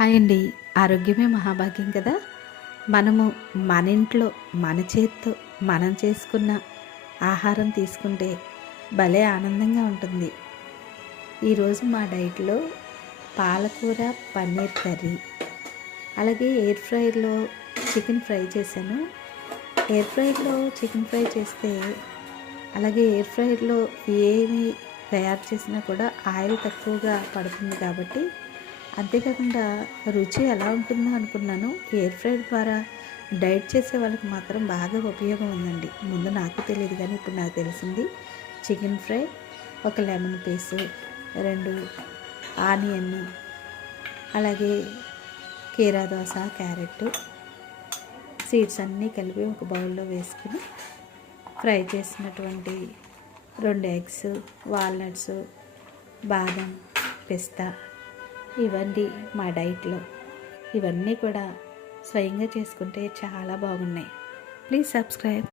Hi అండి. ఆరోగ్యమే మహాభాగ్యం కదా. మనము మన ఇంట్లో మన చేత్తో మనం చేసుకున్న ఆహారం తీసుకుంటే భలే ఆనందంగా ఉంటుంది. ఈరోజు మా డైట్లో పాలకూర పన్నీర్ కర్రీ, అలాగే ఎయిర్ ఫ్రైలో చికెన్ ఫ్రై చేశాను. ఎయిర్ ఫ్రైలో చికెన్ ఫ్రై చేస్తే, అలాగే ఎయిర్ ఫ్రైలో ఏమి తయారు చేసినా కూడా ఆయిల్ తక్కువగా పడుతుంది కాబట్టి, అంతేకాకుండా రుచి ఎలా ఉంటుందో అనుకున్నాను. ఎయిర్ ఫ్రైర్ ద్వారా డైట్ చేసే వాళ్ళకి మాత్రం బాగా ఉపయోగం ఉందండి. ముందు నాకు తెలియదు కానీ ఇప్పుడు నాకు తెలిసింది. చికెన్ ఫ్రై, ఒక లెమన్ పీసు, 2 ఆనియన్, అలాగే కీరా దోస, క్యారెట్ సీడ్స్ అన్నీ కలిపి ఒక బౌల్లో వేసుకుని ఫ్రై చేసినటువంటి 2 ఎగ్స్, వాల్నట్స్, బాదం, పిస్తా ఇవన్నీ మా డైట్లో. ఇవన్నీ కూడా స్వయంగా చేసుకుంటే చాలా బాగున్నాయి. Please subscribe.